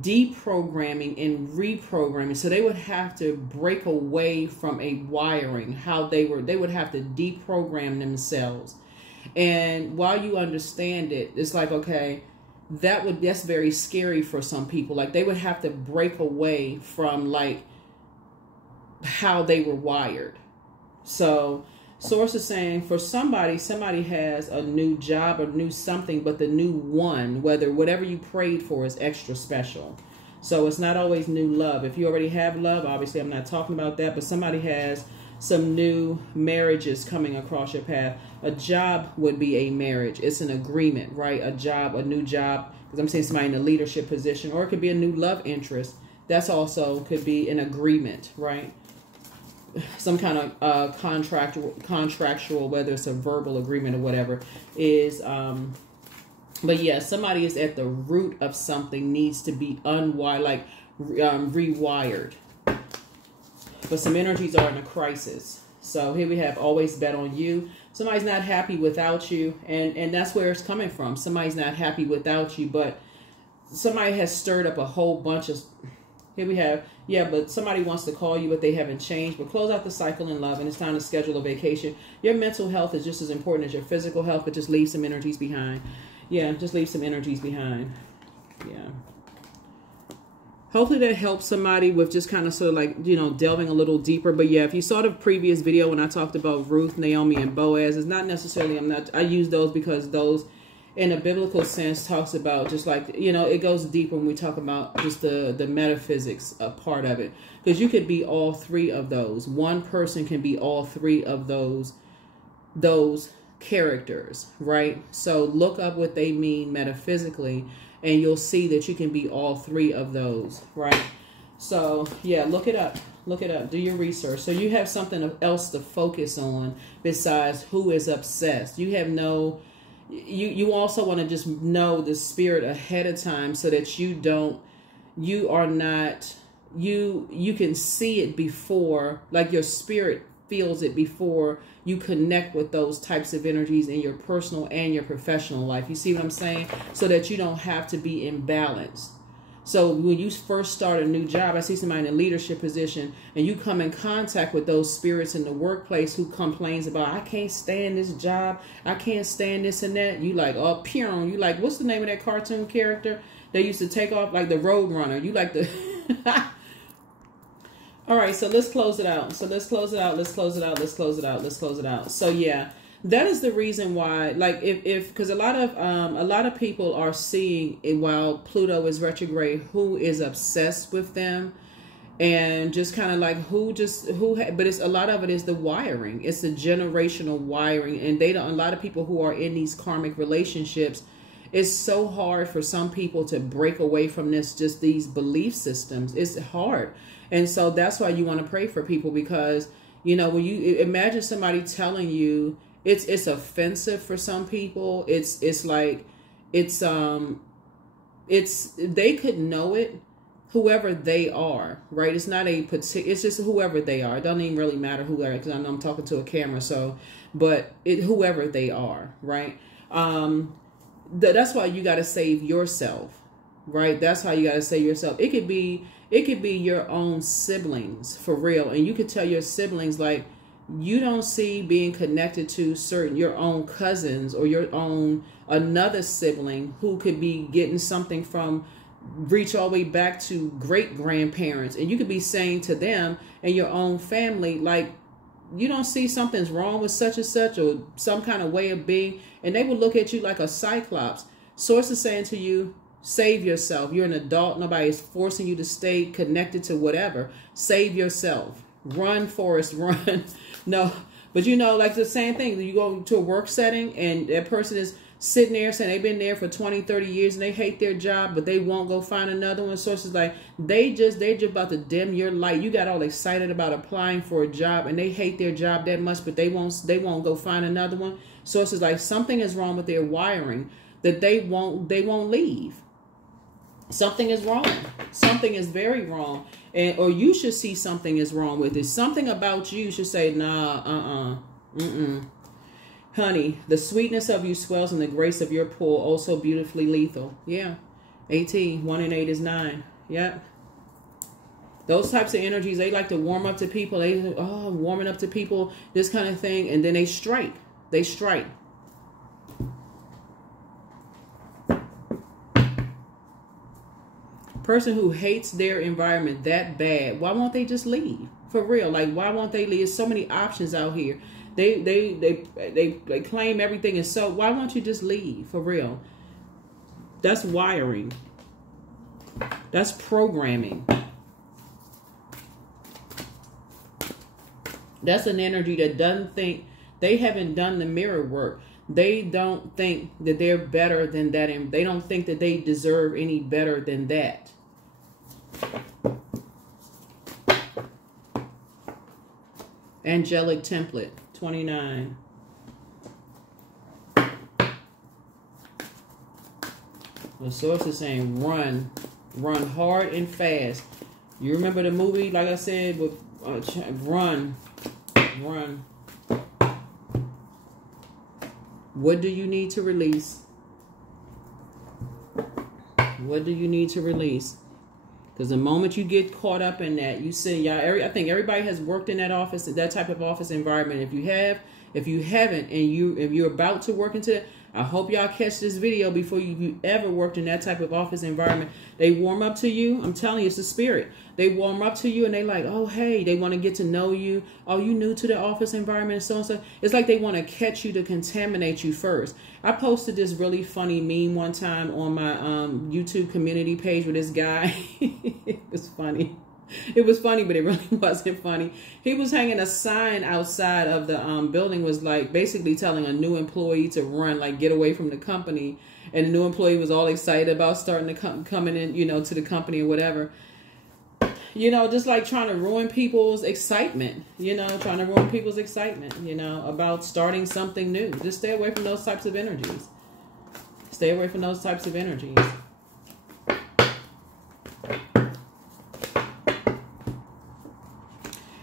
deprogramming and reprogramming. So they would have to break away from a wiring, how they would have to deprogram themselves. And while you understand it, it's like, okay, that's very scary for some people. Like they would have to break away from like how they were wired. So source is saying for somebody has a new job or new something, but the new one, whatever you prayed for is extra special. So it's not always new love. If you already have love, obviously I'm not talking about that, but somebody has some new marriages coming across your path. A job would be a marriage. It's an agreement, right? A job, a new job, because I'm saying somebody in a leadership position, or it could be a new love interest. That's also could be an agreement, right? Some kind of contractual, whether it's a verbal agreement or whatever, is, but yeah, somebody is at the root of something, needs to be rewired. But some energies are in a crisis. So here we have always bet on you. Somebody's not happy without you, and that's where it's coming from. Somebody's not happy without you, but somebody has stirred up a whole bunch of. Here we have, yeah, but somebody wants to call you, but they haven't changed. But close out the cycle in love, and it's time to schedule a vacation. Your mental health is just as important as your physical health, but just leave some energies behind. Yeah, just leave some energies behind. Yeah. Hopefully that helps somebody with just kind of sort of like, you know, delving a little deeper. But yeah, if you saw the previous video when I talked about Ruth, Naomi, and Boaz, it's not necessarily, I use those because those, in a biblical sense, talks about just like, you know, it goes deeper when we talk about just the metaphysics part of it. Because you could be all three of those. One person can be all three of those characters, right? So look up what they mean metaphysically, and you'll see that you can be all three of those, right? So yeah, look it up. Look it up. Do your research. So you have something else to focus on besides who is obsessed. You have no... You also want to just know the spirit ahead of time so that you can see it before, like your spirit feels it before you connect with those types of energies in your personal and your professional life. You see what I'm saying? So that you don't have to be imbalanced. So when you first start a new job, I see somebody in a leadership position and you come in contact with those spirits in the workplace who complains about, I can't stand this job, I can't stand this and that. You like, oh, Pion. You like, what's the name of that cartoon character they used to take off, like the Road Runner? You like the... All right, so let's close it out. So let's close it out. Let's close it out. Let's close it out. Let's close it out. So yeah, that is the reason why, like, because a lot of people are seeing it while Pluto is retrograde, who is obsessed with them, and just kind of like but it's a lot of it is the wiring. It's the generational wiring, and a lot of people who are in these karmic relationships, it's so hard for some people to break away from just these belief systems. It's hard. And so that's why you want to pray for people, because, you know, when you imagine somebody telling you it's offensive for some people, they could know it, whoever they are, right? It's not it's just whoever they are. It doesn't even really matter who they are, because I know I'm talking to a camera. So, but whoever they are, right? That's why you got to save yourself, right? That's how you got to save yourself. It could be your own siblings, for real. And you could tell your siblings, like, you don't see being connected to your own cousins or another sibling who could be getting something reach all the way back to great grandparents. And you could be saying to them and your own family, like, you don't see something's wrong with such and such, or some kind of way of being. And they will look at you like a cyclops. Source is saying to you, save yourself. You're an adult. Nobody is forcing you to stay connected to whatever. Save yourself. Run, Forrest, run. No, but you know, like the same thing. You go to a work setting and that person is sitting there saying they've been there for 20, 30 years and they hate their job, but they won't go find another one. Sources like they're just about to dim your light. You got all excited about applying for a job and they hate their job that much, but they won't go find another one. Sources like something is wrong with their wiring, that they won't leave. Something is wrong. Something is very wrong. Or you should see something is wrong with it. Something about you should say, nah, honey, the sweetness of you swells and the grace of your pull, also beautifully lethal. Yeah. 18. 1 and 8 is 9. Yep. Those types of energies, they like to warm up to people. Warming up to people, this kind of thing. And then they strike. They strike. Person who hates their environment that bad, why won't they just leave? For real, like, why won't they leave? There's so many options out here. They claim everything is so. Why won't you just leave? For real. That's wiring. That's programming. That's an energy that doesn't think. They haven't done the mirror work. They don't think that they're better than that, and they don't think that they deserve any better than that. Angelic template, 29. The source is saying run hard and fast. You remember the movie, like I said, with run. What do you need to release? What do you need to release? Because the moment you get caught up in that, you see, I think everybody has worked in that office, that type of office environment. If you haven't, and if you're about to work into it, I hope y'all catch this video before you ever worked in that type of office environment. They warm up to you. I'm telling you, it's the spirit. They warm up to you and they like, oh, hey, they want to get to know you. Oh, you new to the office environment and so and so. It's like they want to catch you to contaminate you first. I posted this really funny meme one time on my YouTube community page with this guy. It was funny. It was funny, but it really wasn't funny. He was hanging a sign outside of the building, was like basically telling a new employee to run, like get away from the company. And the new employee was all excited about starting to coming in, you know, to the company or whatever. You know, just like trying to ruin people's excitement, you know, trying to ruin people's excitement, you know, about starting something new. Just stay away from those types of energies. Stay away from those types of energies.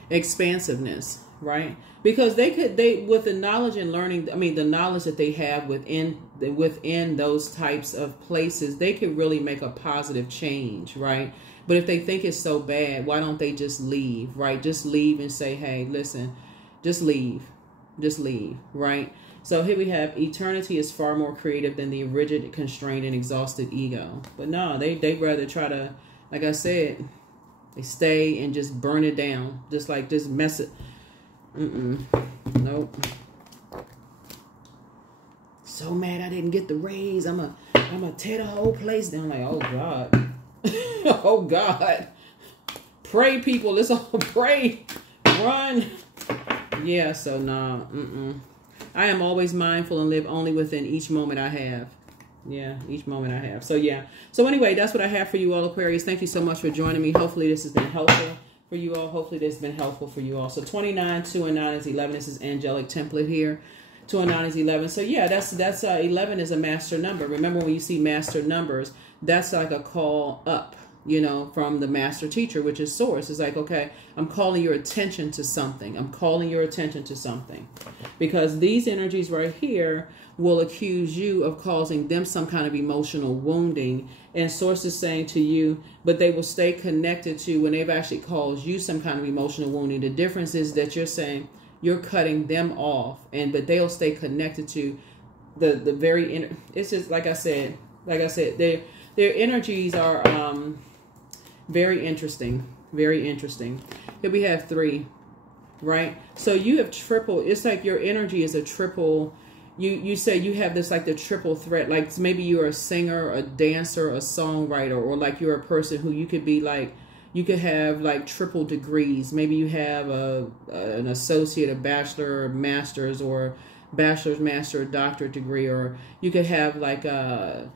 Expansiveness, right? Because they with the knowledge and learning, I mean, the knowledge that they have within those types of places, they could really make a positive change, right? But if they think it's so bad, why don't they just leave, right? Just leave and say, hey, listen, just leave, right? So here we have eternity is far more creative than the rigid, constrained, and exhausted ego. But no, they'd rather try to, like I said, they stay and just burn it down, just like just mess it. Nope. So mad I didn't get the raise. I'm a tear the whole place down. Like, oh God. Oh God. Pray, people. Let's all pray. Run. Yeah, so nah. I am always mindful and live only within each moment I have. Yeah, each moment I have. So yeah. So anyway, that's what I have for you all, Aquarius. Thank you so much for joining me. Hopefully this has been helpful for you all. Hopefully this has been helpful for you all. So 29, 2, and 9 is 11. This is angelic template here. 2 and 9 is 11. So yeah, that's 11 is a master number. Remember, when you see master numbers, that's like a call up, you know, from the master teacher, which is source. It's like, okay, I'm calling your attention to something. I'm calling your attention to something. Because these energies right here will accuse you of causing them some kind of emotional wounding. And source is saying to you, but they will stay connected to when they've actually caused you some kind of emotional wounding. The difference is that you're saying you're cutting them off, but they'll stay connected to the very inner. It's just like I said, their energies are very interesting. Very interesting. Here we have 3, right? So you have triple. It's like your energy is a triple. You say you have this like the triple threat. Like maybe you're a singer, a dancer, a songwriter, or like you're a person who you could be like, you could have like triple degrees. Maybe you have an associate, a bachelor, a master's, or bachelor's, master, doctorate degree, or you could have like a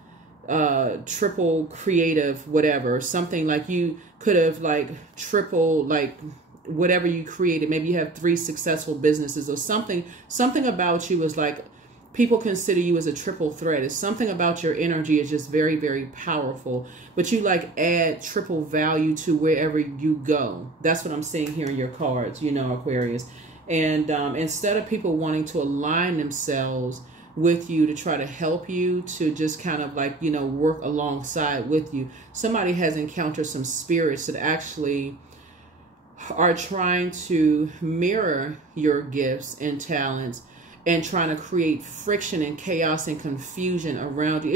triple creative, whatever, something like you could have like triple, like whatever you created. Maybe you have 3 successful businesses or something about you is like, people consider you as a triple threat. It's something about your energy is just very, very powerful, but you like add triple value to wherever you go. That's what I'm seeing here in your cards, you know, Aquarius. And instead of people wanting to align themselves with you to try to help you, to just kind of like, you know, work alongside with you, somebody has encountered some spirits that actually are trying to mirror your gifts and talents and trying to create friction and chaos and confusion around you.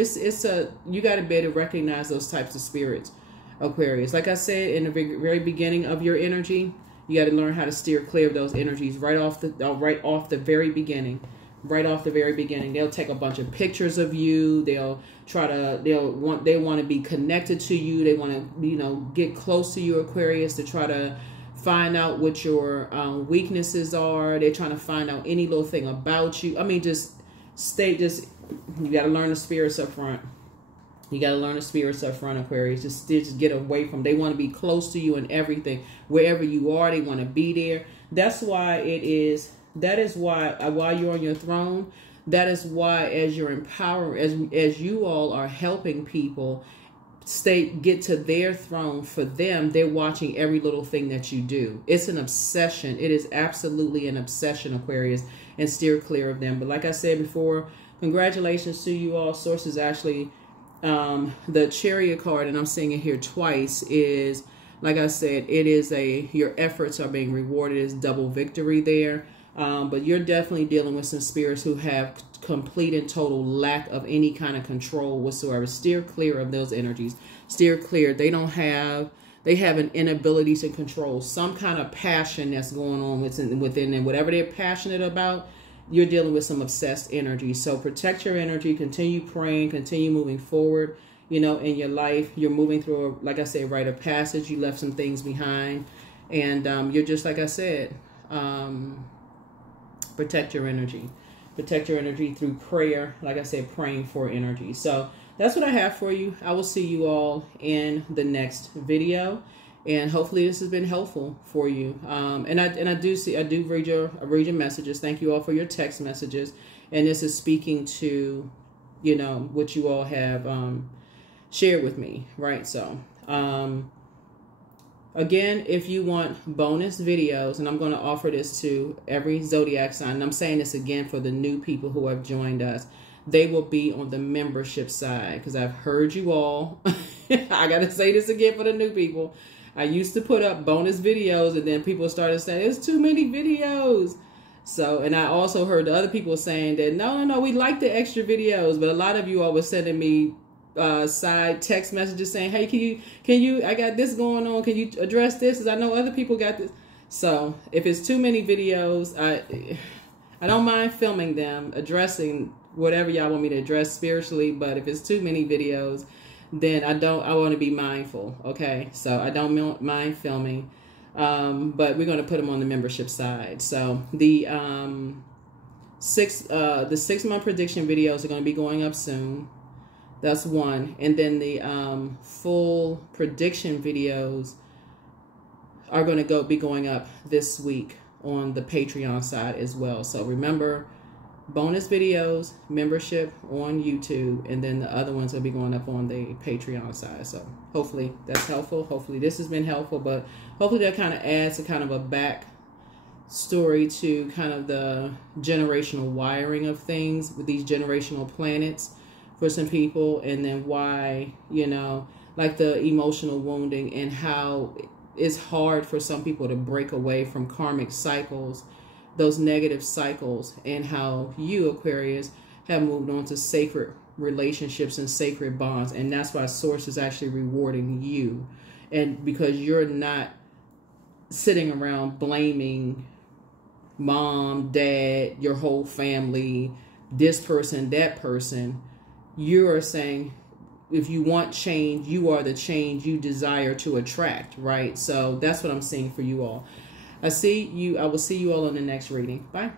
You got to be able to recognize those types of spirits, Aquarius. Like I said in the very beginning of your energy, you got to learn how to steer clear of those energies right off the very beginning. Right off the very beginning, they'll take a bunch of pictures of you. They'll want to be connected to you. They want to, you know, get close to you, Aquarius, to try to find out what your weaknesses are. They're trying to find out any little thing about you. I mean, you got to learn the spirits up front. You got to learn the spirits up front, Aquarius. Just get away from. They want to be close to you and everything. Wherever you are, they want to be there. That's why it is. That is why while you're on your throne, that is why as you're empowering, as you all are helping people get to their throne for them, they're watching every little thing that you do. It's an obsession. It is absolutely an obsession, Aquarius, and steer clear of them. But like I said before, congratulations to you all. Source is actually the Chariot card, and I'm seeing it here twice, is, like I said, it is your efforts are being rewarded. It's double victory there. But you're definitely dealing with some spirits who have complete and total lack of any kind of control whatsoever. Steer clear of those energies. Steer clear. They have an inability to control some kind of passion that's going on within them. Whatever they're passionate about, you're dealing with some obsessed energy. So protect your energy. Continue praying. Continue moving forward. you know, in your life. You're moving through, like I said, rite of passage. You left some things behind. And you're just, like I said, protect your energy. Protect your energy through prayer. Like I said, praying for energy. So that's what I have for you. I will see you all in the next video. And hopefully this has been helpful for you. And I do read your messages. Thank you all for your text messages. And this is speaking to, you know, what you all have shared with me, right? So again, if you want bonus videos, and I'm going to offer this to every zodiac sign, and I'm saying this again for the new people who have joined us, they will be on the membership side, because I've heard you all. I got to say this again for the new people. I used to put up bonus videos, and then people started saying, there's too many videos. So, and I also heard the other people saying that, no, we like the extra videos. But a lot of you all were sending me side text messages saying, hey, can you, I got this going on. Can you address this? Because I know other people got this. So if it's too many videos, I don't mind filming them, addressing whatever y'all want me to address spiritually. But if it's too many videos, then I want to be mindful. Okay. So I don't mind filming. But we're going to put them on the membership side. So the 6 month prediction videos are going to be going up soon. That's one. And then the full prediction videos are going to be going up this week on the Patreon side as well. So remember, bonus videos, membership on YouTube, and then the other ones will be going up on the Patreon side. So hopefully that's helpful. Hopefully this has been helpful, but hopefully that kind of adds a kind of a back story to kind of the generational wiring of things with these generational planets for some people, and then why, you know, like the emotional wounding and how it's hard for some people to break away from karmic cycles, those negative cycles, and how you, Aquarius, have moved on to sacred relationships and sacred bonds. And that's why Source is actually rewarding you. And because you're not sitting around blaming mom, dad, your whole family, this person, that person, you are saying, if you want change, you are the change you desire to attract, right? So that's what I'm seeing for you all. I will see you all in the next reading. Bye.